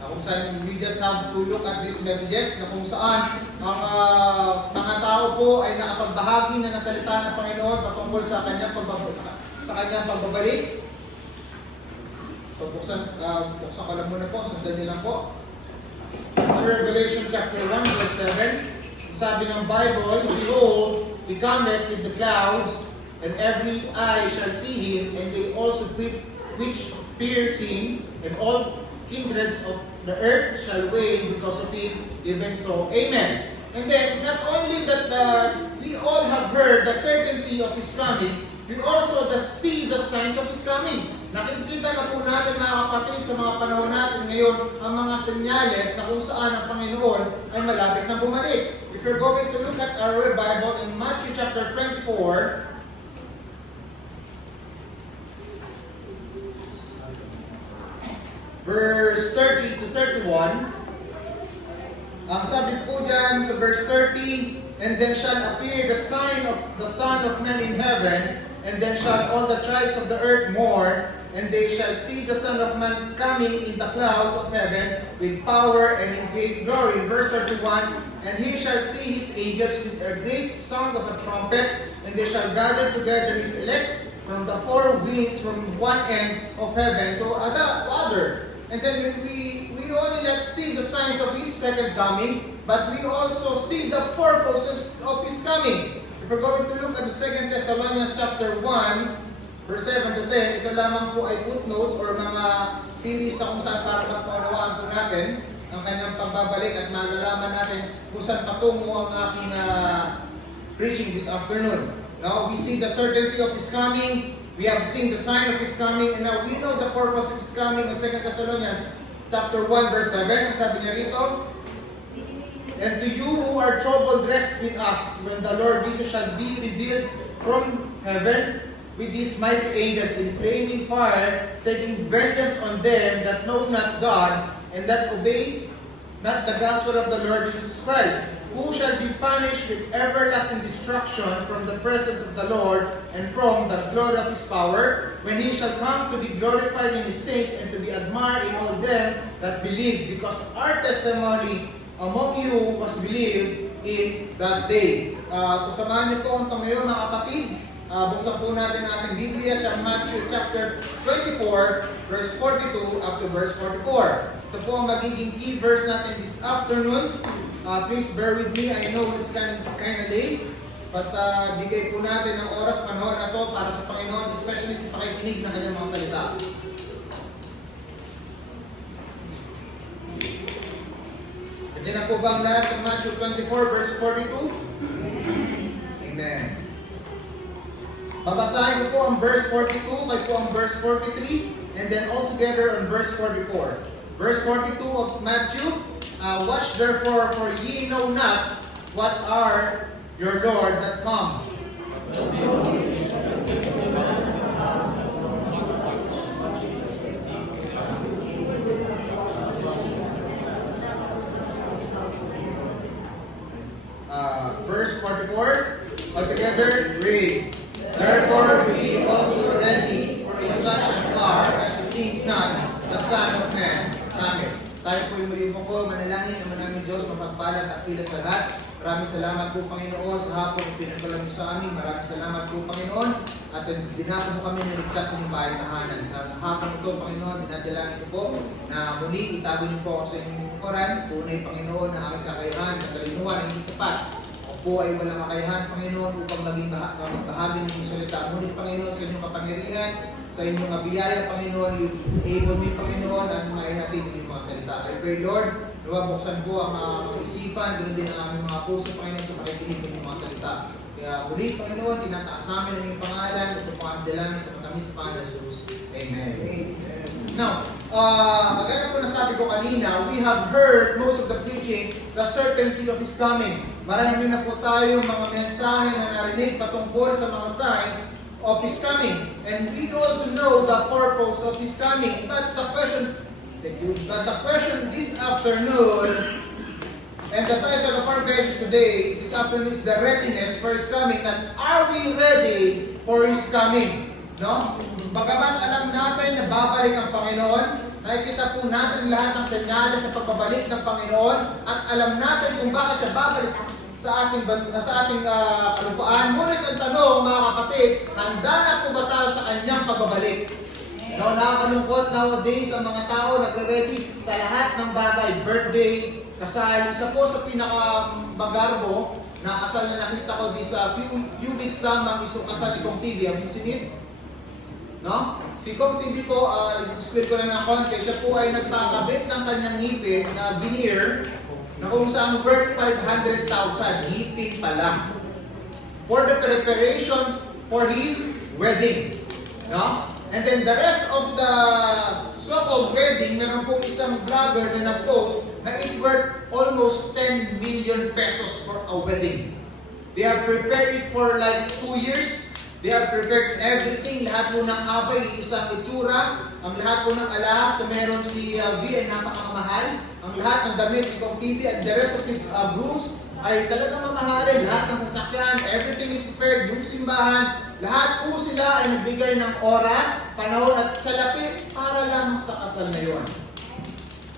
Na kung saan we just have to look at these messages na kung saan ang mga tao po ay nakapagbahagi na nasalita ng Panginoon patungkol sa kanyang pagbabalik. So buksan ko lang muna po, sundan niyo lang po. Revelation chapter 1 verse 7, sabi ng Bible, "Behold, he cometh with the clouds, and every eye shall see him, and they also which pierce him, and all kindreds of the earth shall wail because of it, even so." Amen. And then, not only that we all have heard the certainty of His coming, we also see the signs of His coming. Nakikita na po natin mga kapatid sa mga panahon natin ngayon ang mga senyales na kung saan ang Panginoon ay malapit na bumalik. If you're going to look at our Bible in Matthew chapter 24, verse 30 to 31, ang sabi po dyan sa verse 30, "And then shall appear the sign of the Son of Man in heaven, and then shall all the tribes of the earth mourn, and they shall see the Son of Man coming in the clouds of heaven with power and in great glory." Verse 31, "And he shall see his angels with a great sound of a trumpet, and they shall gather together his elect from the four winds from one end of heaven to other." And then we only not see the signs of His second coming, but we also see the purposes of His coming. If we're going to look at the 2 Thessalonians chapter 1, verse 7 to 10, ito lamang po ay footnotes or mga series na kung saan para mas maunawaan po natin ang kanyang pagbabalik at malalaman natin kung saan patungo ang aking preaching this afternoon. Now, we see the certainty of His coming. We have seen the sign of His coming, and now we know the purpose of His coming in 2 Thessalonians chapter 1 verse 7. Ang sabi niya rito, "And to you who are troubled, rest with us when the Lord Jesus shall be revealed from heaven with His mighty angels in flaming fire, taking vengeance on them that know not God, and that obey not the gospel of the Lord Jesus Christ, who shall be punished with everlasting destruction from the presence of the Lord and from the glory of His power, when He shall come to be glorified in His saints and to be admired in all them that believe, because our testimony among you was believed in that day." Samahan niyo po ang tumayo mga kapatid. Buksan po natin ang ating Biblia sa Matthew chapter 24, verse 42 up to verse 44. Ito po ang magiging key verse natin this afternoon. Please bear with me. I know it's kind of late. But bigay po natin ang oras, panahon na to para sa Panginoon, especially sa pakikinig ng kanyang mga salita. Nandiyan na po ba ang lahat sa Matthew 24, verse 42? Amen. Babasahin ko po ang verse 42, kay po ang verse 43, and then altogether on verse 44. Verse 42 of Matthew, "Watch therefore, for ye know not what are your Lord that come." Verse 44, altogether read. "Therefore be also ready, for in such an hour think not the Son of Man cometh." Tayo po yung muli mo ko, manalangin naman namin Diyos, mapagpalad at pilas sa lahat. Maraming salamat po Panginoon sa hapon na pinagpalang mo sa amin. Maraming salamat po Panginoon. At dinako mo kami ng ligtas sa inyong bahay tahanan. Sa hapon ito Panginoon, dinadalangin ko po na muli itago niyo po ako sa inyong koran. Tunay Panginoon na aming kakayahan, na kalinuan, hindi sapat. Ako po ay walang kakayahan Panginoon upang maging bahagi ng inyong salita. Ngunit Panginoon sa inyong kapangyarihan, sa inyong biyaya Panginoon, able me Panginoon at mainatin ng inyong mga salita. I pray Lord, buksan po ang mga isipan, ganoon din ang aming mga puso Panginoon sa pakikinig ng inyong mga salita. Kaya muli Panginoon, tinataas namin ang inyong pangalan, ito po ang dalangin sa matamis sa pangalan ng Jesus. Amen. Now, kagaya po nasabi ko kanina, we have heard most of the preaching, the certainty of His coming. Marami na po tayo mga mensahe na narinig patungkol sa mga signs of His coming. And we also know the purpose of His coming. But the question, this afternoon, and the title of our message today, this afternoon, is the readiness for His coming. And are we ready for His coming? No? Bagamat alam natin na babalik ang Panginoon, nakikita po natin lahat ng senyales sa pagbabalik ng Panginoon at alam natin kung bakit siya babalik sa ating kalupaan. Ngunit ang tanong, mga kapatid, handa na po ba tayo sa kanyang pagbabalik? No, nakakalungkot nowadays ang mga tao nagre-ready sa lahat ng bagay, birthday, kasal. Isa po sa pinaka-bagarbo na kasal na nakita ko di sa few weeks lamang isang kasal ni Kong TV. Have you seen it? No? Si Kong TV po, explain ko lang ng konti, siya po ay nagpakabit ng kanyang ngipin na veneer na kung saan worth 500,000, ngipin pa lang. For the preparation for his wedding. No? And then the rest of the so-called wedding, meron po isang vlogger na nag-post na it's worth almost 10 million pesos for a wedding. They have prepared it for like 2 years. They have prepared everything. Lahat po ng abay, isang itsura. Ang lahat po ng alahas na meron si V ay napakamahal. Ang lahat ng damit ni Kong TV and the rest of his grooms ay talagang mamahalin. Lahat ng sasakyan, everything is prepared. Yung simbahan, lahat po sila ay nagbigay ng oras, panahon at salapi para lang sa kasal na yun.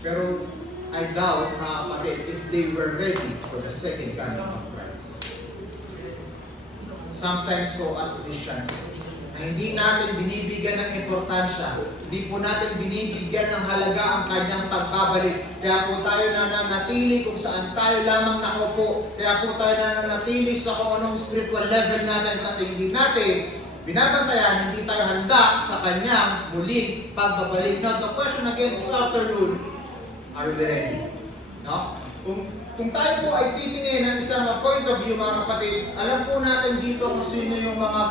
Pero I doubt, mga kapatid, if they were ready for the second coming of Christ. Sometimes so as Christians, na hindi natin binibigyan ng importansya, hindi po natin binibigyan ng halaga ang kanyang pagbabalik. Kaya po tayo nananatili kung saan tayo lamang nakaupo. Kaya po tayo nananatili sa kung anong spiritual level natin kasi hindi natin binabantayan, hindi tayo handa sa kanyang muling pagbabalik. Now, the question again this afternoon, are we ready? No? Kung tayo po ay titingin ng isang point of view, mga kapatid, alam po natin dito kung sino yung mga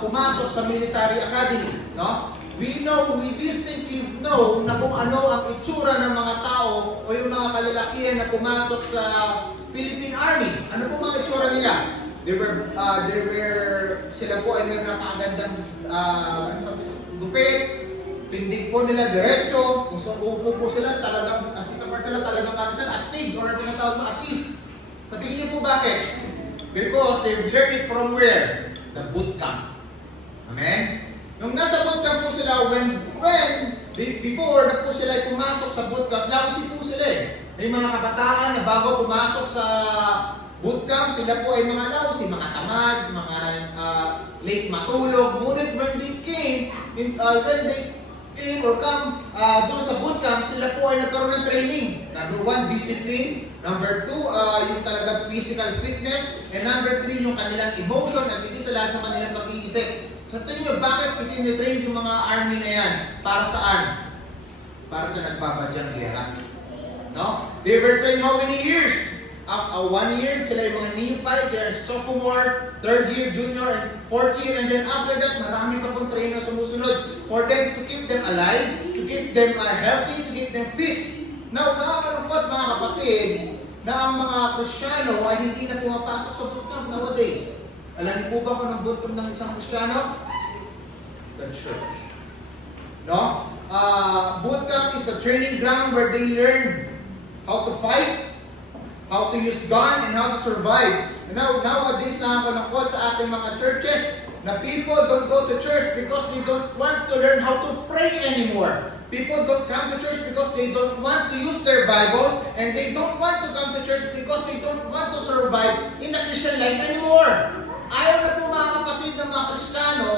pumasok sa military academy. No? We distinctly know na kung ano ang itsura ng mga tao o yung mga kalalakihan na pumasok sa Philippine Army. Ano po mga itsura nila? Sila po ay mayroon napakagandang gupit, pindig po nila diretso, kung sa upo po sila, talagang astig or tinatawag na atis. Sa tingin niyo po bakit? Because they've learned it from where? The boot camp. Amen? Nung nasa boot camp po sila, before na po sila ay pumasok sa boot camp, lausi po sila eh. May mga kabataan na bago pumasok sa bootcamp, sila po ay mga lausi, mga tamad, mga late matulog. Ngunit when they came or come doon sa bootcamp, sila po ay nagkaroon ng training. Number 1, discipline. Number 2, yung talagang physical fitness. And number 3, yung kanilang emotion at hindi sa lahat ng kanilang mag-iisip. Sa tingin nyo, bakit itinitrain yung mga army na yan? Para saan? Para sa nagbabadyang gera. No? They were trained how many years? 1 year, sila yung mga neophyte, they're sophomore, 3rd year, junior, and 4th year, and then after that, marami pa pong trainer sumusunod for them to keep them alive, to keep them healthy, to keep them fit. Now, nakakalungkot mga kapatid, na ang mga Kristiyano ay hindi na pumapasok sa bootcamp nowadays. Alam niyo po ba kung ang bootcamp ng isang Kristiyano? The church. No? Bootcamp is the training ground where they learn how to fight, how to use gun, and how to survive. And nowadays, nakakalungkot sa ating mga churches na people don't go to church because they don't want to learn how to pray anymore. People don't come to church because they don't want to use their Bible, and they don't want to come to church because they don't want to survive in the Christian life anymore. Ayaw na po mga kapatid ng mga Kristiyano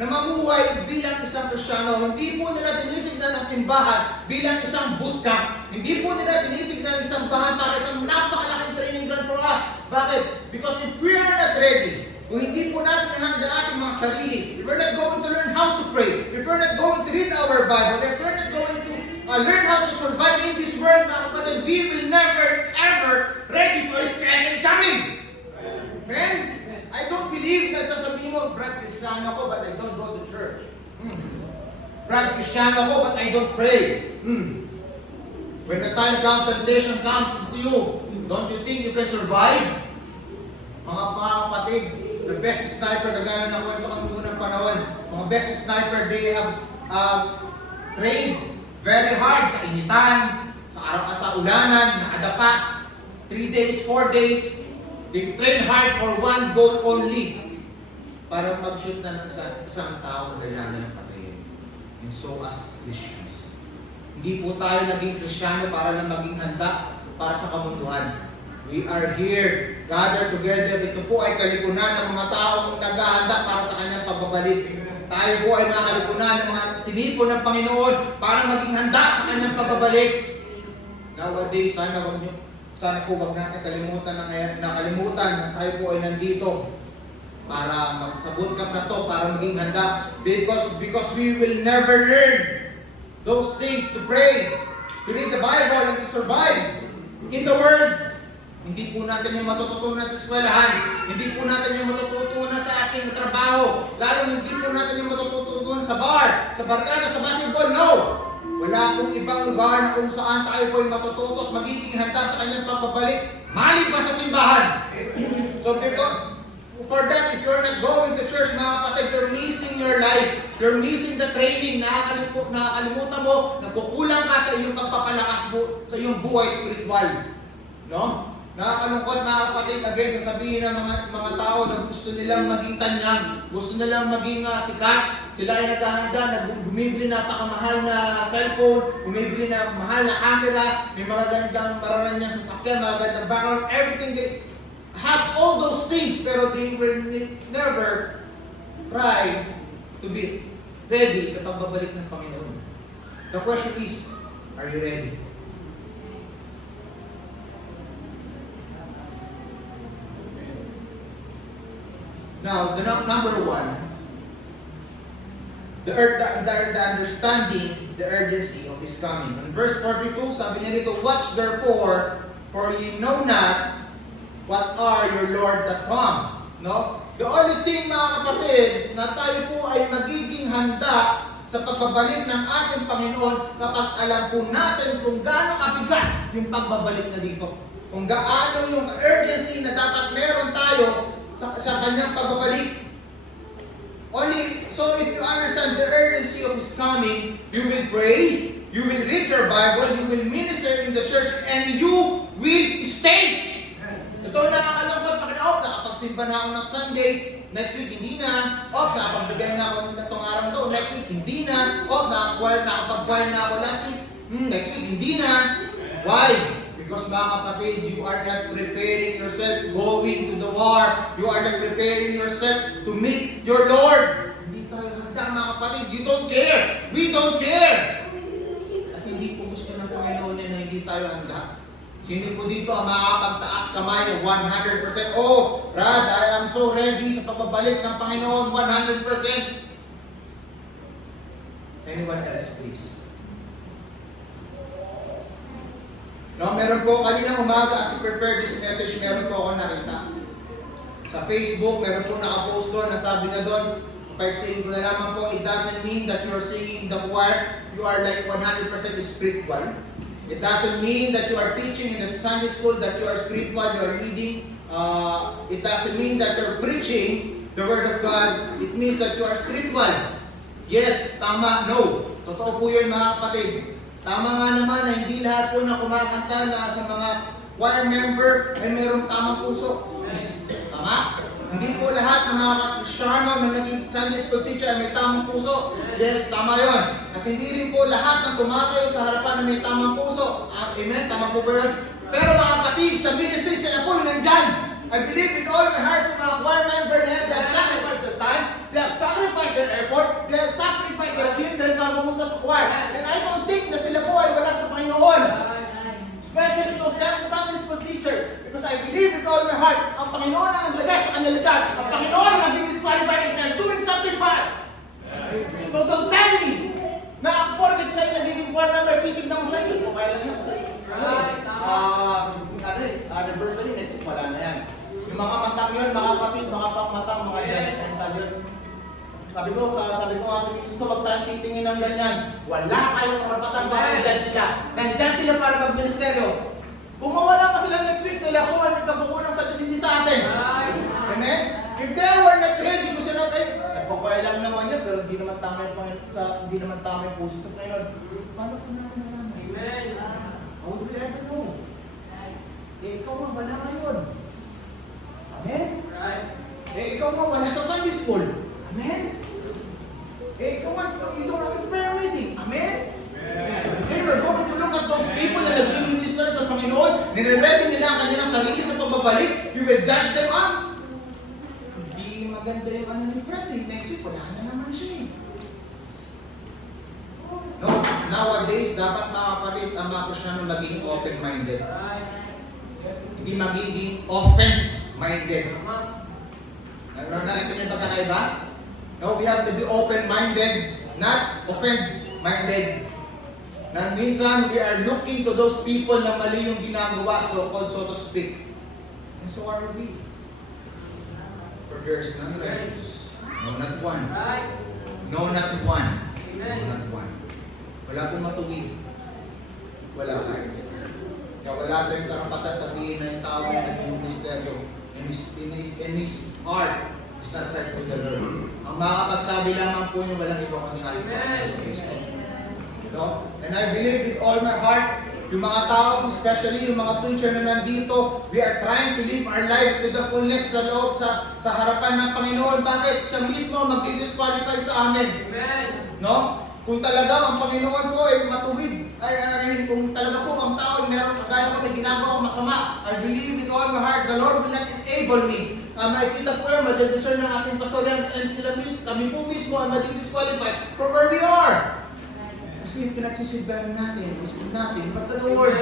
na mamuhay bilang isang Kristiyano. Hindi po nila tinitignan ang simbahan bilang isang bootcamp. Hindi po nila tinitignan ang simbahan para isang napakalaking training ground for us. Bakit? Because if we are not ready, kung hindi po natin nahanda ating mga sarili, if we're not going to learn how to pray, if we're not going to read our Bible, if we're not going to learn how to survive in this world, mga kapatid, we will never, ever ready for His second coming. Amen? I don't believe that sasabihin mo, Brad, Kristiyano ko, but I don't go to church. Brad, Kristiyano ko, but I don't pray. When the time comes, temptation comes to you, don't you think you can survive? Mga kapatid, the best sniper, kagaya na kwento ka nung unang panahon, mga best sniper, they have trained very hard sa initan, sa ulanan, nakadapa, 3 days, 4 days, they train hard for one goal only. Para mag-shoot na ng isang tao na kailangan ng patayin. And so as Christians. Hindi po tayo naging Kristiyano para lang maging handa para sa kamunduhan. We are here, gathered together. Ito po ay kalipunan ng mga taong naghahanda para sa kanyang pagbabalik. Tayo po ay mga kalipunan ng mga tinipon ng Panginoon para maging handa sa kanyang pagbabalik. Nowadays, sana po wag natin kalimutan na tayo po ay nandito para sa bootcamp na to, para maging handa. Because we will never learn those things to pray, to read the Bible, and to survive in the world. Hindi po natin yung matututunan sa eskwelahan. Hindi po natin yung matututunan sa ating trabaho. Lalo hindi po natin yung matututunan sa bar, sa barkada, sa basketball. No! Wala pong ibang lugar na kung saan tayo po ay matututo at magiging handa sa kanyang pagbabalik maliban sa simbahan. So for that, if you're not going to church, mga kapatid, you're missing your life. You're missing the training. Nakakalimutan mo, nagkukulang ka sa iyong pagpapalakas sa iyong buhay spiritual. No? Nakakalungkot, mga kapatid, again, sasabihin ng mga tao na gusto nilang maging tanyag, gusto nilang maging sikat. Sila ay naghahanda, bumibili na napakamahal na cellphone, bumibili na mahal na camera, may mga gandang mararanyang sasakyan, mga gandang background, everything. They have all those things, pero they will never try to be ready sa pagbabalik ng Panginoon. The question is, are you ready? Now, the number one, the understanding, the urgency of His coming. In verse 42, sabi niya dito, watch therefore, for ye know not what are your Lord that come. No? The only thing, mga kapatid, na tayo po ay magiging handa sa pagbabalik ng ating Panginoon kapag alam po natin kung gaano kabigat yung pagbabalik na dito. Kung gaano yung urgency na dapat meron tayo sa kanyang pagbabalik. So if you understand the urgency of His coming, you will pray, you will read your Bible, you will minister in the church, and you will stay. Ito nakakalungkot, nakapagsimba na ako ng Sunday, next week hindi na, nakapagbigay na ako itong araw to, next week hindi na, nakapag-choir na ako last week, next week hindi na. Why? Because mga kapatid, you are not preparing yourself going to the war. You are not preparing yourself to meet your Lord. Hindi tayo handa, mga kapatid. You don't care. We don't care. At hindi po gusto ng Panginoon na hindi tayo handa. Sino po dito ang makakapagtaas kamay ng 100%? Oh, Brad, I am so ready sa pagbabalik ng Panginoon 100%. Anyone else, please? No, meron po kaninang umaga as I prepare this message, meron po ako nakita. Sa Facebook, meron po nakapost doon, nasabi na doon, paiksain ko na lamang po, it doesn't mean that you are singing the choir, you are like 100% spiritual. It doesn't mean that you are teaching in the Sunday school that you are spiritual, you are reading. It doesn't mean that you're preaching the Word of God. It means that you are spiritual. Yes, tama, no. Totoo po yun, mga kapatid. Tama nga naman na hindi lahat po na kumakanta na sa mga choir member ay mayroong tamang puso. Yes, tama? Hindi po lahat ng mga Kristiyano na naging Sunday school teacher ay may tamang puso. Yes, tama yon. At hindi rin po lahat ng tumatayo sa harapan na may tamang puso. Amen? Tama po ba yun? Pero mga kapatid, sa ministry sila po yung nandyan. I believe with all my heart sa mga choir member na yan, they have sacrificed their time, they have sacrificed their effort, they have sacrificed their children para pumunta sa choir. And I don't think na sila po ay wala sa Panginoon. Especially those Sunday school teacher. Because I believe with all my heart, ang Panginoon ang naglagay sa kanilidad. Ang Panginoon ang magdi-disqualified and they're doing something bad. So don't tell me na porket sa'yo nagiging choir member, titignan mo sa'yo, hindi ko kaya lang yun sa'yo. Anniversary, next week wala na yan. Yung mga matang yun, mga kapatid, mga pangmatang, mga judges, sabi ko sa Jesus ko, wag tayong titingin ng ganyan. Wala tayong karapatan mag-judge sila. Nandyan sila para mag-ministeryo. Kung mawala pa sila next week, sila po ang nagkabukulang sa Diyos, hindi sa atin. Amen? If they were not ready, kung sila nagpakwaya lang naman yan, pero hindi naman tama yung puso sa Panginoon. Paano po namin nalaman? Amen. How would we ever know? Ikaw nga wala ngayon. Amen? Ikaw nga wala sa Sunday school. Amen? Ikaw nga, you don't have a prayer meeting. Amen? Amen. Nire-ready nila ang kanilang sarili sa pagbabalik, you will judge them up. Hindi maganda yung ano ni Fred. Next week, wala na naman siya eh. No, nowadays, dapat mga kapatid, ang mga Kristyano maging open-minded. Hindi magiging offend-minded. Nakita niyo ba kakaiba? No, we have to be open-minded, not offend-minded. Na minsan, we are looking to those people na mali yung ginagawa, so-called, so to speak. And so are we. For there is none righteous. No, not one. No, not one. No, not one. Wala pong matuwid. Wala kahit isa. Kaya wala tayong karapatan sabihin na yung tao na nag-ministeryo in his heart is not right with the Lord. Ang makapagsabi lamang po yung walang ibang kundi ating Panginoon Kristo. No? And I believe with all my heart, yung mga tao, especially yung mga preacher na nandito, we are trying to live our life to the fullness sa loob, sa harapan ng Panginoon. Bakit? Siya mismo mag-disqualify sa amin. No? Kung talaga ang Panginoon po ay matuwid, kung talaga po ang tao ay meron kagaya ko may ginagawa ko masama, I believe with all my heart, the Lord will not enable me. Makikita po yan, madidiscern ng ating pastor yan, and sila mismo, kami po mismo ay madidisqualify from where we are. Kasi yung pinagsisilbahan natin, isip natin, but the Lord,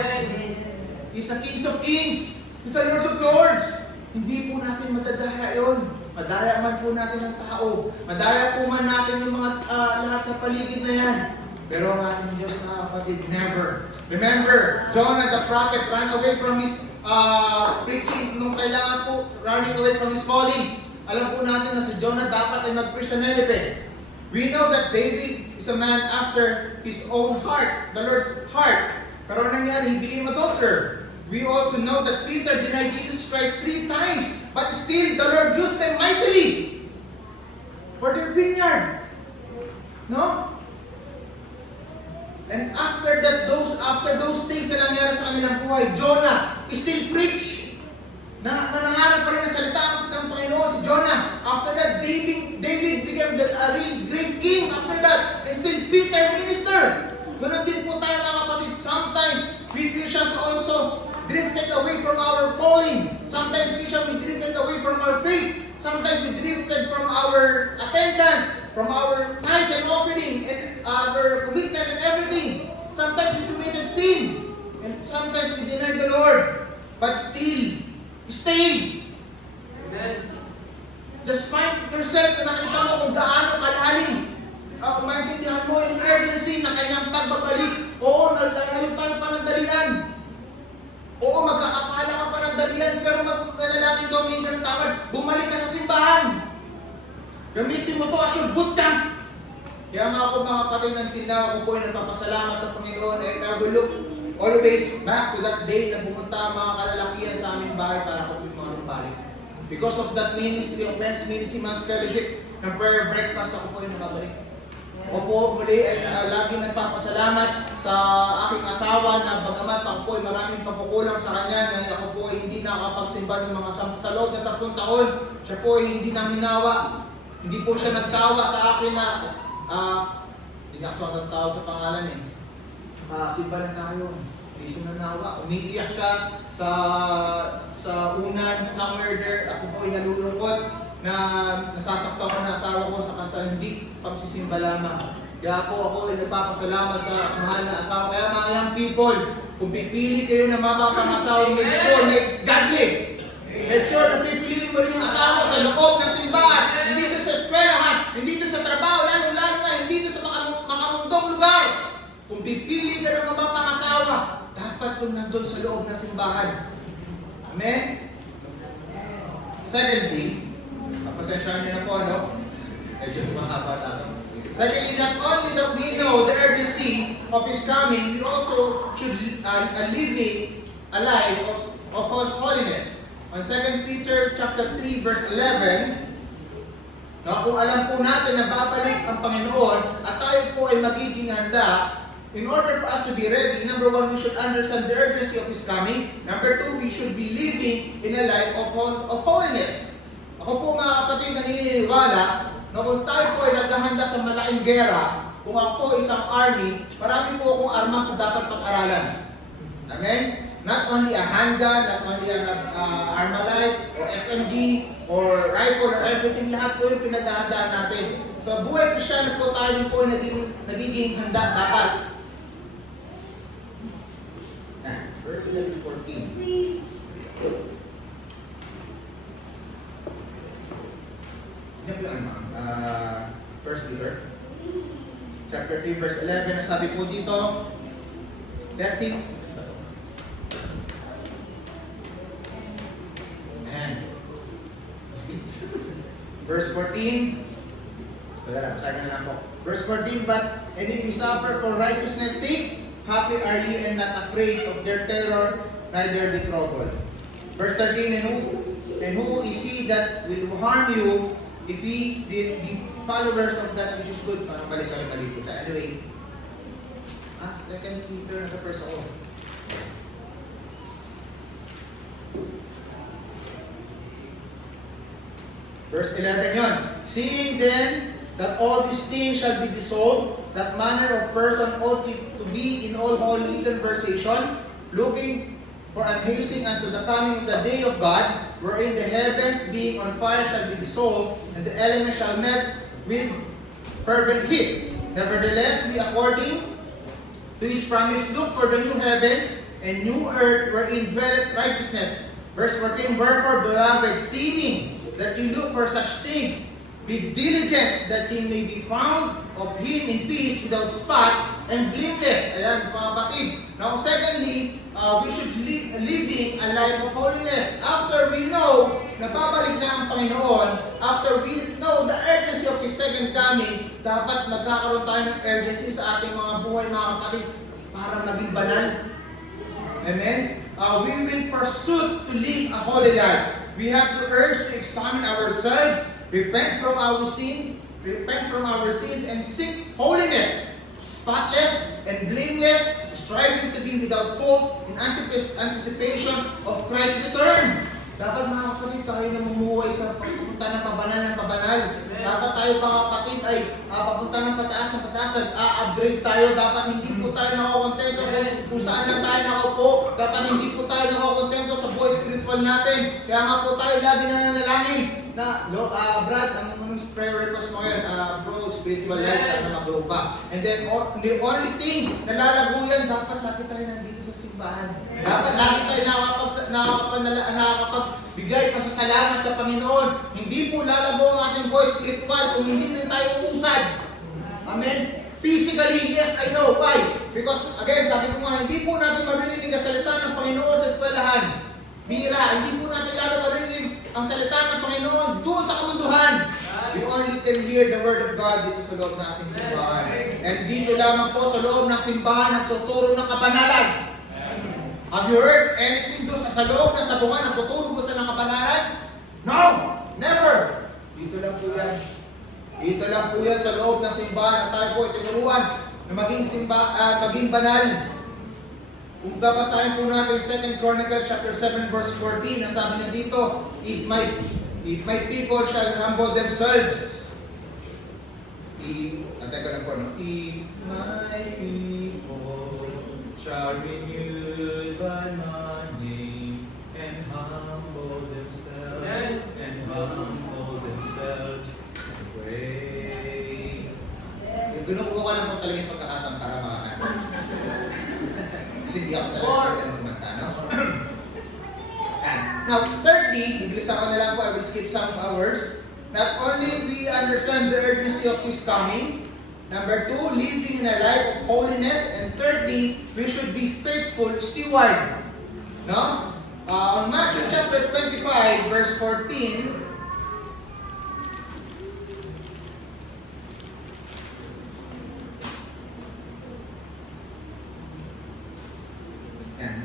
He's the King of Kings, He's the Lord of Lords. Hindi po natin madadaya yun. Madaya man po natin ang tao. Madaya po man natin yung mga lahat sa paligid na yan. Pero ang ating Diyos na kapatid, never. Remember, Jonah the prophet ran away from his preaching nung kailangan po, running away from his calling. Alam po natin na si Jonah dapat ay mag-preach sa Nineveh. We know that David is a man after his own heart, the Lord's heart. Pero nangyari, he became adulterer. We also know that Peter denied Jesus Christ 3 times, but still the Lord used them mightily for their vineyard. No? And after those things na nangyari sa kanilang buhay, Jonah still preach. Nanangarap pa rin ang salita ng Panginoon si Jonah. After that, David became a real great king after that. And still Peter minister. Ganon din po tayo mga kapatid. Sometimes we Christians also drifted away from our calling. Sometimes we drifted away from our faith. Sometimes we drifted from our attendance, from our tithes and offering, and our commitment and everything. Sometimes we committed sin. And sometimes we denied the Lord. But still, stay. Amen. Just find yourself na nakita mo kung gaano kalalim. Maintindihan mo yung urgency na kanyang pagbabalik. Oo, nalayo tayo pa ng dalian. Oo, magkakasala ka pa ng dalian, pero magkalalangin ka uminga ng tawad. Bumalik ka sa simbahan. Gamitin mo to as your bootcamp. Kaya nga ako mga kapatid ng tindahan, ako po ay nagpapasalamat sa Panginoon, and I will look always back to that day na pumunta ang mga kalalakihan sa aming bahay para ako mga balik. Because of that ministry of men's ministry, man's fellowship, ng prayer breakfast, ako po ay nakabalik. Ako po muli ay lagi nagpapasalamat sa aking asawa na bagamat ako po ay maraming pagkukulang sa kanya, dahil ako po ay hindi nakakapagsimba ng mga sa loob na 10 taon. Siya po ay hindi nang hinawa. Hindi po siya nagsawa sa akin na hindi nakaswa ng tao sa pangalan eh. Simba na tayo. Hindi siya nanawa. Umiiyak siya sa unan, somewhere there. Ako po ay nalulungkot na nasasaktan ko na asawa ko sa hindi pagsisimba lamang. Kaya ako ay nagpapasalamat sa mahal na asawa. Kaya mga young people, kung pipili kayo na mapapangasawa, make sure na it's godly. Make sure na pipiliin mo rin yung asawa sa loob ng simbahan, hindi dito sa eskwelahan, hindi dito sa trabaho, lalo na hindi dito sa makamundong lugar. Kung pipili ka ng mapapangasawa, dapat yung nandun sa loob ng simbahan. Amen? Secondly, pasensyahan niyo na po, ano? Medyo mahaba tayo. Secondly, not only that we know the urgency of His coming, we also should live a life of His holiness. On 2 Peter chapter 3, verse 11, kung alam po natin na babalik ang Panginoon at tayo po ay magiging handa, in order for us to be ready, number 1, we should understand the urgency of His coming. Number 2, we should be living in a life of holiness. Ako po mga kapatid naniniwala na kung tayo po ay naghahanda sa malaking gera, kung ako po isang army, marami po akong armas na dapat pag-aralan. Amen? Not only a handgun, not only an Armalite, or SMG, or rifle, or everything, lahat po yung pinaghahandaan natin. So, buhay Kristyano po tayo din po nagiging handa dapat. Verse 11-14. Yan po yung First Peter. Chapter 3, verse 11, nasabi po dito, that him, verse 14, basahin na lang po. Verse 14, but and if you suffer for righteousness' sake, happy are ye and not afraid of their terror, neither be troubled. Verse 13, and who is he that will harm you if ye be followers of that which is good? Parang mali po siya. Anyway, second Peter na sa first ako. Verse 11 yon. Seeing then that all these things shall be dissolved, that manner of person ought to be in all holy conversation, looking for and hasting unto the coming of the day of God, wherein the heavens being on fire shall be dissolved, and the elements shall melt with fervent heat. Nevertheless, we according to his promise look for the new heavens and new earth wherein dwelleth righteousness. Verse 14, wherefore, beloved, seeing that you look for such things, be diligent that ye may be found of him in peace, without spot and blameless. Ayan, mga kapatid. Now, secondly, we should live living a life of holiness. After we know na babalik na ang Panginoon, after we know the urgency of His second coming, dapat magkakaroon tayo ng urgency sa ating mga buhay, mga kapatid, para maging banal. Amen? We will pursue to live a holy life. We have to urge to examine ourselves, repent from our sins, and seek holiness, spotless and blameless, striving to be without fault in anticipation of Christ's return. Dapat mga kapatid, sa kayo namumuhay sa papunta ng kabanal. Dapat tayo mga kapatid ay papunta ng pataas, nag-a-upgrade tayo. Dapat hindi po tayo nakakontento kung saan lang tayo nakaupo. Dapat hindi po tayo nakakontento sa buhay spiritual natin. Kaya nga po tayo lagi nananalangin na, Brad, anong prayer request mo ngayon? Bro, spiritual life, sana mag-grow pa. And then, the only thing na lalago yan, dapat lagi tayo nandito sa simbahan. Dapat lagi tayo nakakapagbigay pasasalamat sa Panginoon. Hindi po lalago ang ating buhay spiritual kung hindi din tayo uusad. Amen? Physically, yes, I know. Why? Because, again, sabi ko nga, hindi po natin maririnig ang salita ng Panginoon sa eskwelahan. Bira, hindi po natin lalo maririnig ang salita ng Panginoon doon sa kamunduhan. We only can hear the word of God dito sa loob ng ating simbahan. And dito lamang po sa loob ng simbahan nagtuturo ng kabanalan. Have you heard anything doon sa loob ng sabungan nagtuturo po sa ng kabanalan? No! Never! Dito lang po yan. Dito lang po yan sa loob ng simbahan at tayo po itinuruan na maging banal. Kung babasahin po natin 2 Chronicles chapter 7 verse 14, ang sabi na dito, if my people shall humble themselves. If my people shall renew by my name and humble themselves pray. Kinukuha ko lang po talaga yung pagkakataon para makakanta. Kasi hindi ako talaga kumanta, no? Now, thirdly, bibilisan ko na lang po, I will skip some words. Not only we understand the urgency of His coming, number 2, living in a life of holiness, and thirdly, we should be faithful steward. No? On Matthew chapter 25, verse 14,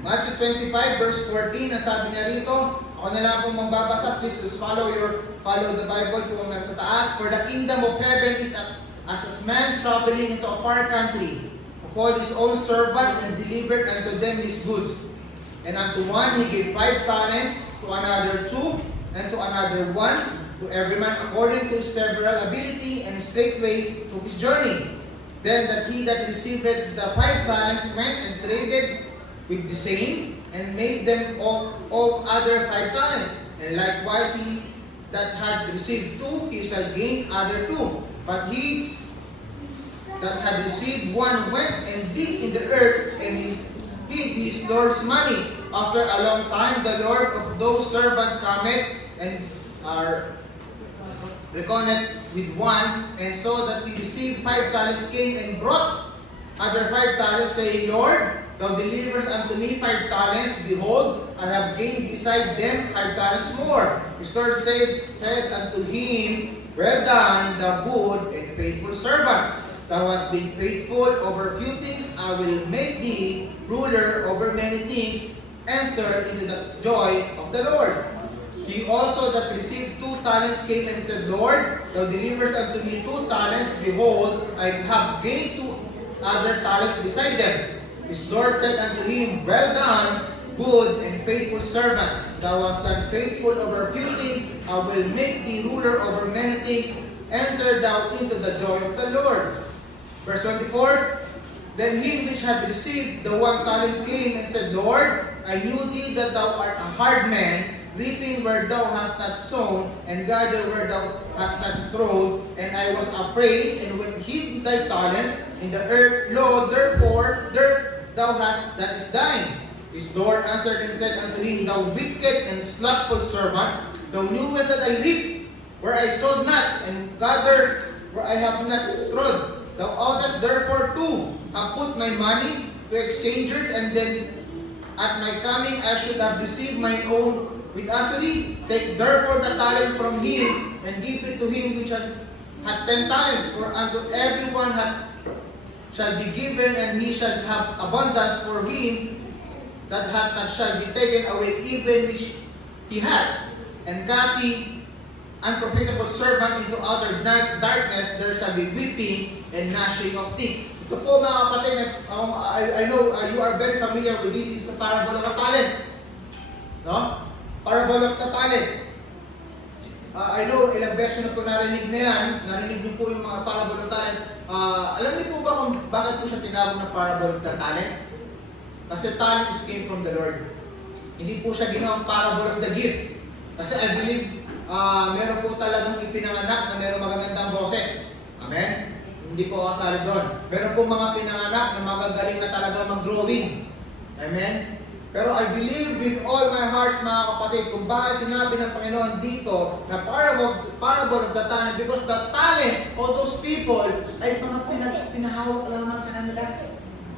Matthew 25 verse 14, ang sabi niya rito, ako na lang kung magbabasa, please just follow the Bible kung nasa taas. For the kingdom of heaven is as a man traveling into a far country, who called his own servant and delivered unto them his goods. And unto one he gave 5 talents, to another 2, and to another 1, to every man according to his several ability, and straightway took his journey. Then he that received the 5 talents went and traded with the same, and made them of other 5 talents. And likewise he that had received 2, he shall gain other 2. But he that had received 1 went and digged in the earth, and he hid his Lord's money. After a long time, the Lord of those servants cometh and reckoneth with 1, and saw that he received 5 talents, came and brought other 5 talents, saying, Lord, thou deliverest unto me 5 talents. Behold, I have gained beside them 5 talents more. His Lord said unto him, Well done, thou good and faithful servant. Thou hast been faithful over few things, I will make thee ruler over many things. Enter into the joy of the Lord. He also that received 2 talents came and said, Lord, thou deliverest unto me 2 talents. Behold, I have gained 2 other talents beside them. His Lord said unto him, Well done, good and faithful servant. Thou hast done faithful over few things, I will make thee ruler over many things. Enter thou into the joy of the Lord. Verse 24, Then he which had received the 1 talent came and said, Lord, I knew thee that thou art a hard man, reaping where thou hast not sown, and gather where thou hast not strawed. And I was afraid, and went hid thy talent in the earth. Lo, therefore, dirt thou hast, that is thine. His Lord answered and said unto him, Thou wicked and slothful servant, thou knewest that I reap where I sowed not, and gather where I have not strawed. Thou oughtest therefore to have put my money to exchangers, and then at my coming I should have received mine own with usury. Take therefore the talent from him, and give it to him which had 10 talents. For unto everyone shall be given, and he shall have abundance. For him that hath not shall be taken away even which he had. And cast ye unprofitable servant into outer darkness, there shall be weeping and gnashing of teeth. So po mga kapatid, I know you are very familiar with this. It's a parable of a talent. No? Parable of the talent. I know ilang beses na po narinig na yan. Narinig niyo po yung mga parable of talent. Alam niyo po ba kung bakit po siya tinawag na parable of the talent? Kasi talent is came from the Lord. Hindi po siya ginawang parable of the gift. Kasi I believe meron po talagang ipinanganak na meron magagandang boses. Amen? Hindi po kasali doon. Meron po mga pinanganak na magagaling na talagang mag-drawing. Amen? Pero I believe with all my heart, mga kapatid, kung bakit sinabi ng Panginoon dito na parable of the talent, because the talent of those people ay mga pinahawak lamang sa kanila.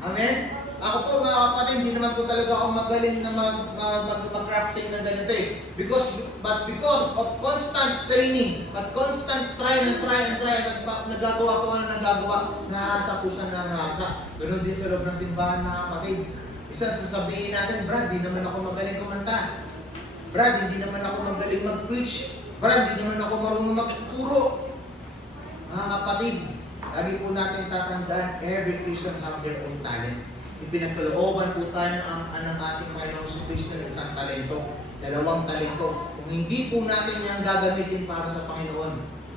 Amen? Ako po mga kapatid, hindi naman po talaga ako magaling na mag-crafting ng ganito eh. But because of constant training, at constant try, nagagawa po na nagagawa, nahasa po siya nahasa. Ganun din sa loob ng simbahan mga kapatid. Isa sasabihin natin, Brad, hindi naman ako magaling kumanta. Brad, hindi naman ako magaling mag-preach. Brad, hindi naman ako marunong magturo. Mga kapatid, lagi po natin tatandaan, every Christian have their own talent. Ipinagkalooban po tayo ng ating Panginoon sa Kristo ng isang talento, 2 talento. Kung hindi po natin yan gagamitin para sa Panginoon,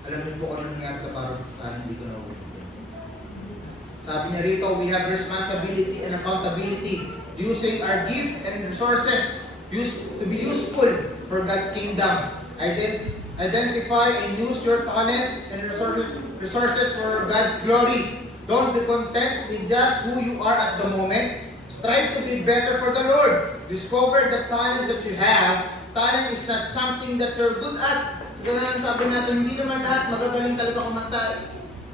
alam niyo po kung ano nangyari sa parang talent dito na ulit. Sabi niya rito, we have responsibility and accountability, using our gift and resources to be useful for God's kingdom. Identify and use your talents and resources for God's glory. Don't be content with just who you are at the moment. Strive to be better for the Lord. Discover the talent that you have. Talent is not something that you're good at. Kaya sabi natin, hindi naman lahat magagaling talaga kumanta.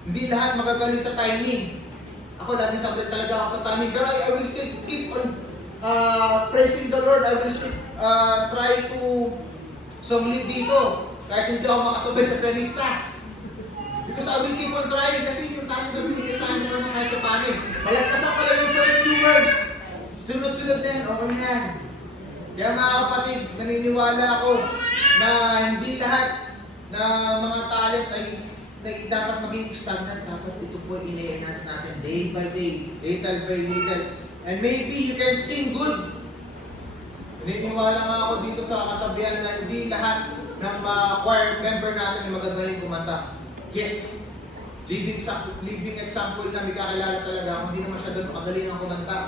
Hindi lahat magagaling sa timing. Ako lagi sabi talaga ako sa timing. Pero I will still keep on praising the Lord. I will still try to sumlit dito. Kahit hindi ako makasabay sa pianista. Because I will keep on trying kasi yung talent na binigay sa akin naman kahit paano. Malagpasan ko lang yung first few words. Sunod-sunod na yan, okay na yan. Kaya mga kapatid, naniniwala ako na hindi lahat na mga talent ay dapat maging stagnant. Dapat ito po ine-enhance natin day by day, little by little. And maybe you can sing good. Naniniwala nga ako dito sa kasabihan na hindi lahat ng choir member natin ay magagaling kumanta. Yes, living example na may kakilala talaga ako, hindi naman siya doon makagaling ang kumanta.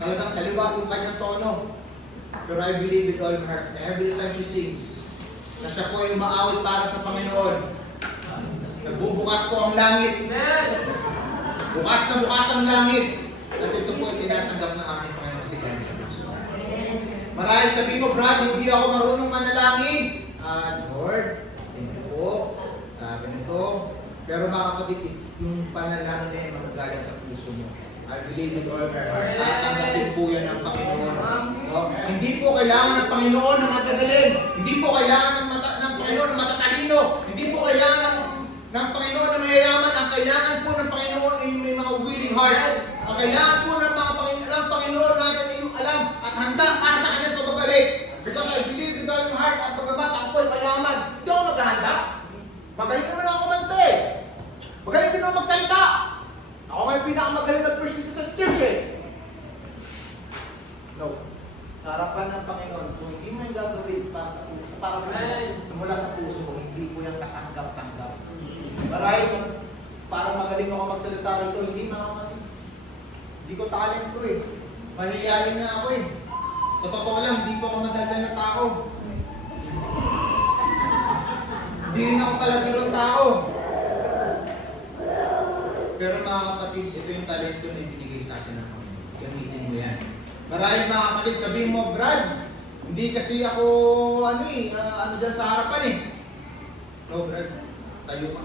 Talagang saliwa yung kanyang tono. Pero I believe with all my heart, every time she sings, na siya po ay umaawit para sa Panginoon. Nagbubukas po ang langit. Bukas na bukas ang langit. At ito po ay tinatanggap ng aking Panginoon si Glenn sa puso. Marahil sabihin mo, Brad, hindi ako marunong manalangin. Lord, hindi po. Sabi nito. Pero mga kapatid, yung panalangin na yan magagaling sa puso mo. I believe with all my heart. Tatanggapin po yan ng Panginoon. No? Hindi po kailangan ng Panginoon na matagaling. Hindi po kailangan ng Panginoon na matatalino. Hindi po kailangan ng Panginoon na mayayaman. Ang kailangan po ng Panginoon ay may mga willing heart. Ang kailangan po ng Panginoon natin ay yung alam at handa para sa kanyang pagbabalik. Because I believe with all my heart at pagkabat ako ay mayaman. Hindi ako maghahanda. Magaling naman ako kumante. Magaling din ako magsalita. Ako may pinakamagaling na preach dito sa church eh. No. Sa harapan ng Panginoon, kung hindi mo yung gagawin para sa puso, mula sa puso mo, hindi po yung katanggap-tanggap. Marahil, parang magaling ako magsalita rito, hindi mga kapatid. Hindi ko talent ko eh. Mahihiyain na ako eh. Totoo lang, hindi po ako madaldal na tao. Hindi rin ako palabirong tao. Pero mga kapatid, ito yung talento na ibinigay sa atin ng Panginoon. Gamitin mo yan. Marahil mga kapatid, sabihin mo, Brad, hindi kasi ako, ano dyan sa harapan eh. No, Brad, tayo ka.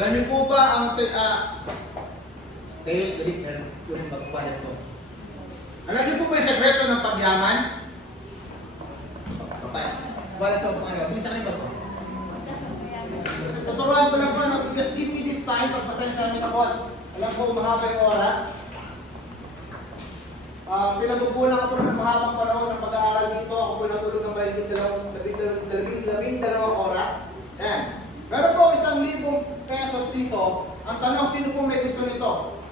Alam niyo po ba ang, Teos, galit na yung magpapalit ko. Alam niyo po ba yung sekreto ng pagyaman? Papalit. Walat sa Panginoon. Bisa kayo ba ito? Tuturuan ko lang po na just give me this time, pagpasensya namin ako. Alam ko, mahaba yung oras. Pinagbubulang ako ng mahabang panahon ng pag-aaral dito. Ako po natulog ng mahigit 12 oras. Ayan. Meron po 1,000 pesos dito. Ang tanong, sino po may gusto nito?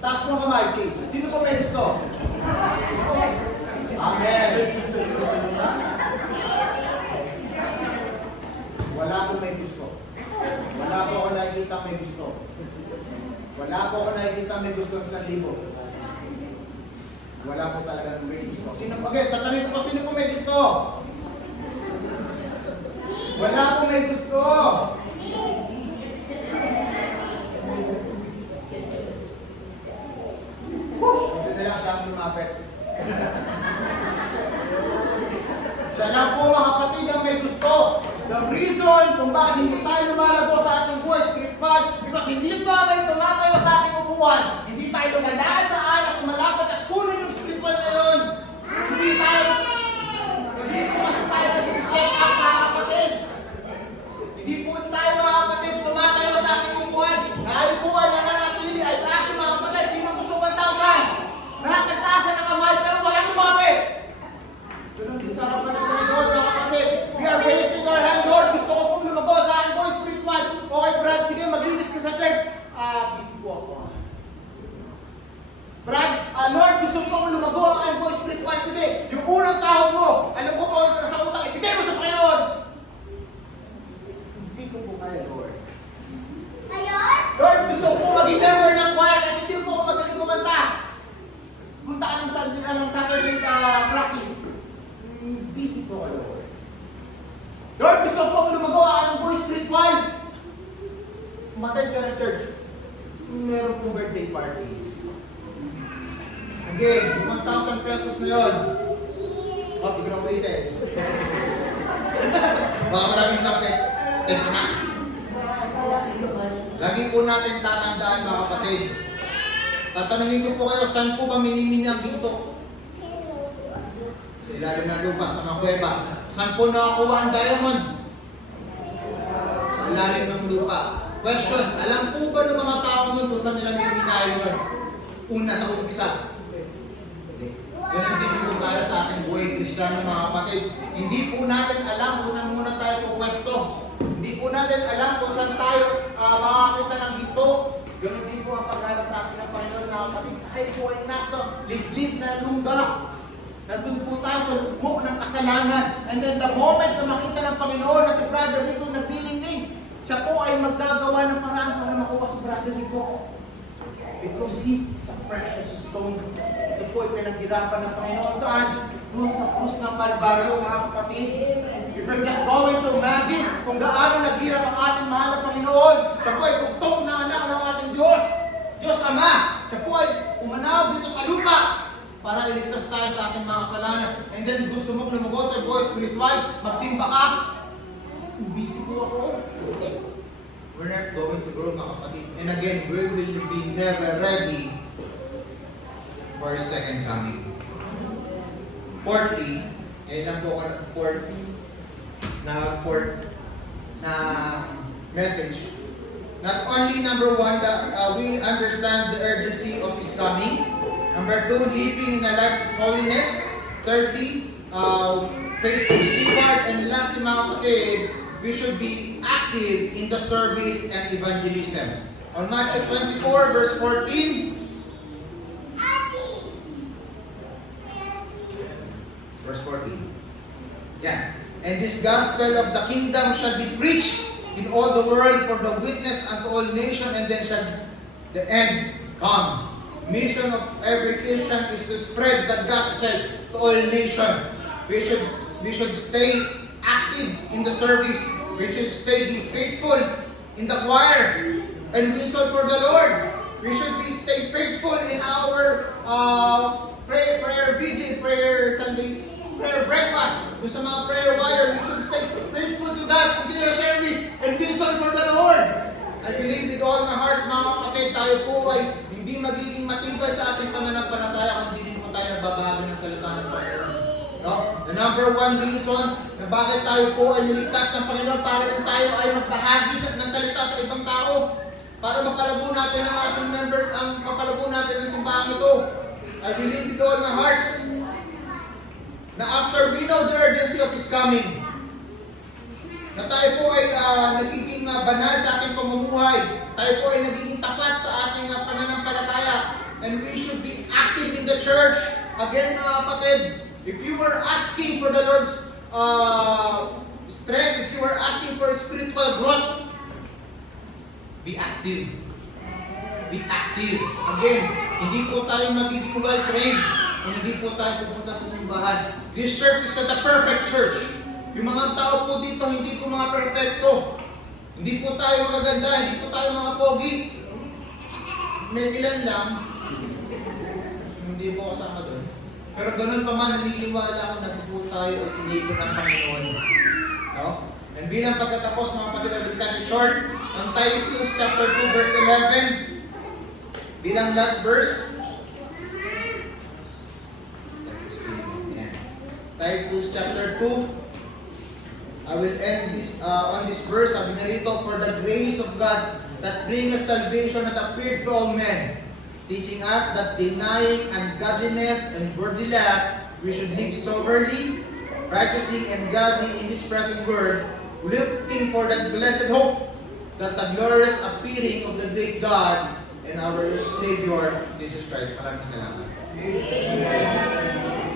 Taas po ang kamay, please. Sino po may gusto? Amen. Wala po may gusto. Wala po ako nakikita may gusto. Wala po ako nakikita may gusto sa 1,000. Wala po talaga may gusto. Sino po? Okay, tatanungin ko sino po may gusto? Wala po may gusto. Hindi na lang siya ang lumapit. Siya lang po mga kapatid ang may gusto. The reason kung bakit hindi tayo lumalago sa ating buhay spiritual, because hindi tayo tumatayo sa ating upuan, hindi tayo lumalakad sa alat, lumalapad at kunin yung spiritual na yun. Hindi po kasi tayo nag-step up mga kapatid. Hindi po tayo mga kapatid tumatayo sa ating upuan. Tayo po ay nananatili ay passion mga kapatid. Sino gusto 1,000? Lahat nagtaasan ng kamay pero walang lumapit. Sunod sa harapan ng Panginoon mga kapatid. We are raising our hand, Lord. Gusto ko pong lumago sa aking boy spiritual. Okay, Brad, sige, maglinis ka sa church. Busy po ako. Brad, Lord, gusto ko pong lumago ang aking boy spiritual. Sige, yung unang sahod mo, alam ko po sa utang, ibigay mo sa Panginoon. Hindi ko po kaya, Lord. Lord, gusto ko pong maging member ng choir at hindi po ako magaling kumanta. Punta ka ng Saturday practice. Busy po ka, Lord. Lord, gusto ko pong lumago ang boy spiritual. Umatend ka ng church. Meron pong birthday party. Again, 1,000 pesos na yun. O, hindi ko na ulitin. Baka maraming kapit. Tento na. Lagi po natin tatandaan mga kapatid. Tatanungin ko po kayo, saan po ba minimini ang ginto? Ilalim ng lupa sa mga kuweba. Saan po nakakuha ang diamond? Sa ilalim ng lupa. Question, alam po ba ng mga tao nun kung saan nila mininayin yun? Una sa umpisa. Ganun din po tayo sa ating buhay Kristiyano mga kapatid. Hindi po natin alam kung saan muna tayo pupwesto. Hindi po natin alam kung saan tayo makakita ng ginto. Ganun din po ang paghanap sa atin ng Panginoon mga kapatid. Tayo po ay nasa liblib na lugar. Nandun po tayo sa lugmok ng kasalanan. And then the moment na makita ng Panginoon na si Brother Rico naglilingning, siya po ay maggagawa ng paraan para makuha si Brother Rico. Because he is a precious stone. po ay pinaghirapan ng Panginoon. Saan? Doon sa krus ng Kalbaryo, mga kapatid. If you're just going to imagine kung gaano naghirap ang ating mahal na Panginoon, siya po ay tugtong na anak ng ating Diyos. Diyos Ama, siya po ay umanawag dito sa lupa para iligtas tayo sa ating mga kasalanan. And then gusto mo lumago sa buhay spiritual, magsimba ka. Busy po ako. We're not going to grow, mga kapatid. And again, we will be never ready for His second coming. Fourthly, ngayon lang po fourth na message. Not only number one, that we understand the urgency of His coming. Number two, living in a life of holiness. Thirdly, faithful steward. And lastly, mga kapatid, we should be active in the service and evangelism. On Matthew 24, verse 14. Verse 14. Yeah. And this gospel of the kingdom shall be preached in all the world for the witness unto all nations, and then shall the end come. Mission of every Christian is to spread the gospel to all nations. We should stay active in the service. We should be faithful in the choir and whistle for the Lord. We should stay faithful in our prayer vigil, prayer Sunday, prayer breakfast. Kung sa mga prayer wire, we should stay faithful to that, continue service, and whistle for the Lord. I believe with all my hearts, mga kapatid, tayo po ay hindi magiging matibay sa ating pananampalataya kung hindi din po tayo nagbabahagi ng salita ng Panginoon. No? The number one reason na bakit tayo po ay niligtas ng Panginoon para rin tayo ay magbahagi ng salita sa ibang tao, para mapalago natin ang ating members, ang mapalago natin ang simbahan ito. I believe with all my hearts na after we know the urgency of His coming, na tayo po ay nagiging banal sa ating pamumuhay, tayo po ay nagiging tapat sa ating pananampalataya, and we should be active in the church. Again, mga kapatid, if you were asking for the Lord's strength, if you were asking for spiritual growth, be active. Be active. Again, hindi po tayo magiging well-trained kung hindi po tayo pupunta sa simbahan. This church is not a perfect church. Yung mga tao po dito, hindi po mga perfecto. Hindi po tayo magaganda, hindi po tayo mga pogi. May ilan lang, hindi po kasama doon. Pero ganun pa man, naniniwala ako na po tayo ay tinipon ng Panginoon. No? And bilang pagkatapos, mga kapatid, I will cut it short. Ang Titus chapter 2, verse 11. Bilang last verse. Titus chapter 2. I will end this on this verse. Sabi na rito, for the grace of God that bringeth salvation hath appeared to all men, teaching us that denying ungodliness and worldly lust, we should live soberly, righteously, and godly in this present world, looking for that blessed hope, that the glorious appearing of the great God and our Savior, Jesus Christ. Maraming salamat. Amen.